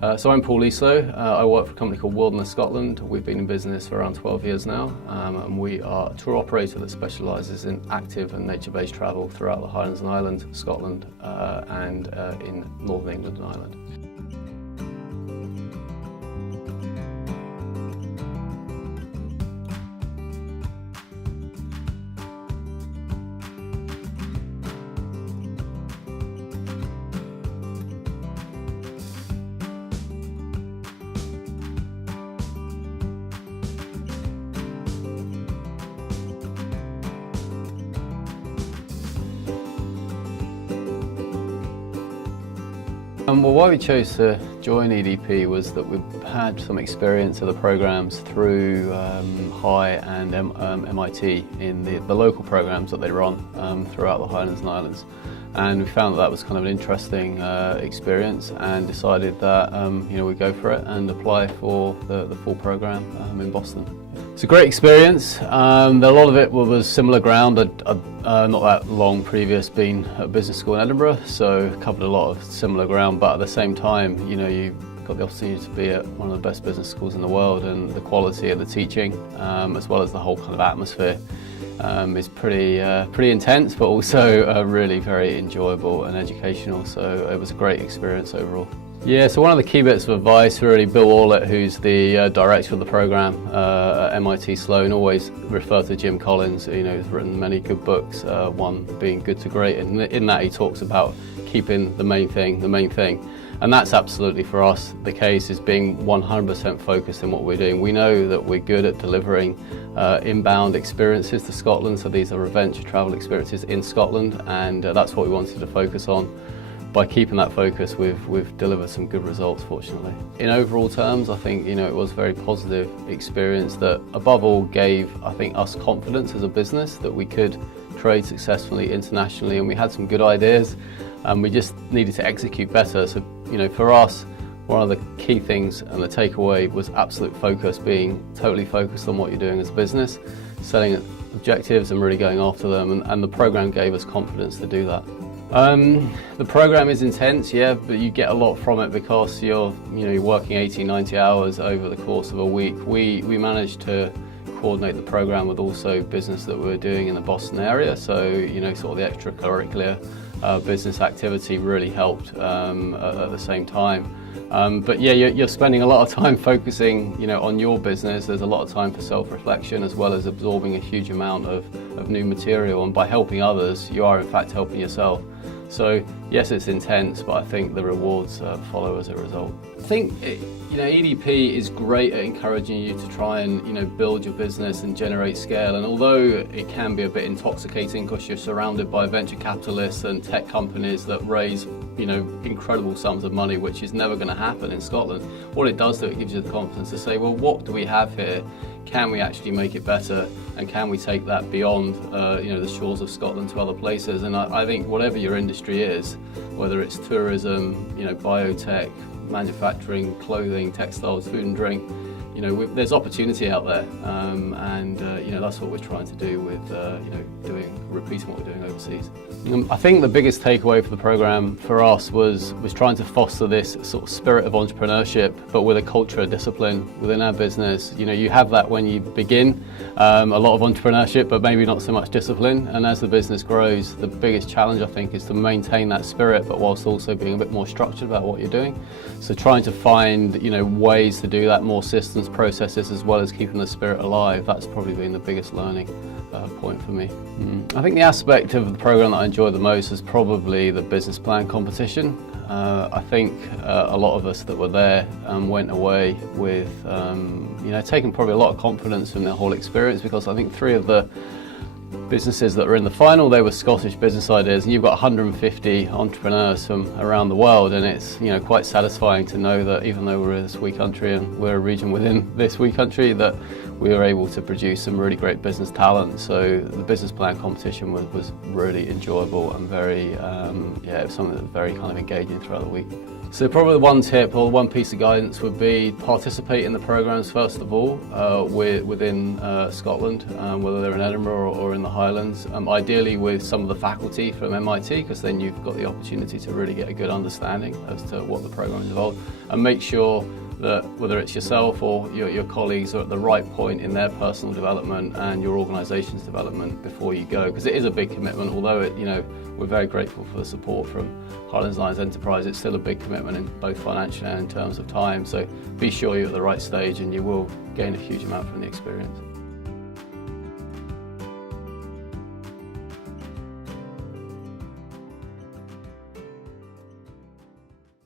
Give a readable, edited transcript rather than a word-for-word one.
So I'm Paul Easto. I work for a company called Wilderness Scotland. We've been in business for around 12 years now, and we are a tour operator that specialises in active and nature-based travel throughout the Highlands and Islands, Scotland, and in Northern England and Ireland. Well, why we chose to join EDP was that we've had some experience of the programs through High and MIT in the local programs that they run throughout the Highlands and Islands. And we found that was kind of an interesting experience and decided that we'd go for it and apply for the full program in Boston. It's a great experience. A lot of it was similar ground. I'd not that long previous been at business school in Edinburgh, so covered a lot of similar ground, but at the same time, you've got the opportunity to be at one of the best business schools in the world, and the quality of the teaching, as well as the whole kind of atmosphere, is pretty intense, but also really very enjoyable and educational, so it was a great experience overall. Yeah, so one of the key bits of advice, really, Bill Orlett, who's the director of the program at MIT Sloan, always refer to Jim Collins, who's written many good books, one being Good to Great, and in that he talks about keeping the main thing. And that's absolutely for us the case, is being 100% focused in what we're doing. We know that we're good at delivering inbound experiences to Scotland, so these are adventure travel experiences in Scotland, and that's what we wanted to focus on. By keeping that focus, we've delivered some good results, fortunately. In overall terms, I think it was a very positive experience that, above all, gave us confidence as a business that we could trade successfully internationally, and we had some good ideas, and we just needed to execute better. So, for us, one of the key things and the takeaway was absolute focus, being totally focused on what you're doing as a business, setting objectives and really going after them, and the program gave us confidence to do that. The program is intense, yeah, but you get a lot from it because you're working 80, 90 hours over the course of a week. We managed to coordinate the program with also business that we were doing in the Boston area, so sort of the extracurricular business activity really helped at the same time. But yeah, you're spending a lot of time focusing on your business. There's a lot of time for self-reflection, as well as absorbing a huge amount of new material, and by helping others you are in fact helping yourself. So yes, it's intense, but I think the rewards follow as a result. I think EDP is great at encouraging you to try and build your business and generate scale, and although it can be a bit intoxicating because you're surrounded by venture capitalists and tech companies that raise incredible sums of money, which is never going to happen in Scotland, what it does do, it gives you the confidence to say, well, what do we have here? Can we actually make it better, and can we take that beyond the shores of Scotland to other places? And I think whatever your industry is, whether it's tourism, biotech, manufacturing, clothing, textiles, food and drink, there's opportunity out there, and that's what we're trying to do with repeating what we're doing overseas. I think the biggest takeaway for the program for us was trying to foster this sort of spirit of entrepreneurship, but with a culture of discipline within our business. You have that when you begin, a lot of entrepreneurship, but maybe not so much discipline. And as the business grows, the biggest challenge, I think, is to maintain that spirit, but whilst also being a bit more structured about what you're doing. So trying to find ways to do that, more systems, processes, as well as keeping the spirit alive. That's probably been the biggest learning point for me. I think the aspect of the program that I enjoyed the most is probably the business plan competition. I think a lot of us that were there went away with taking probably a lot of confidence from the whole experience, because I think 3 of the businesses that were in the final, they were Scottish business ideas, and you've got 150 entrepreneurs from around the world, and it's quite satisfying to know that even though we're this wee country and we're a region within this wee country, that we were able to produce some really great business talent. So the business plan competition was really enjoyable and very, it was something that was very kind of engaging throughout the week. So probably one tip or one piece of guidance would be participate in the programmes first of all within Scotland, whether they're in Edinburgh or in the Highlands, ideally with some of the faculty from MIT, because then you've got the opportunity to really get a good understanding as to what the programme is involved, and make sure that whether it's yourself or your colleagues are at the right point in their personal development and your organisation's development before you go, because it is a big commitment. Although we're very grateful for the support from Highlands Lions Enterprise, it's still a big commitment in both financially and in terms of time. So be sure you're at the right stage and you will gain a huge amount from the experience.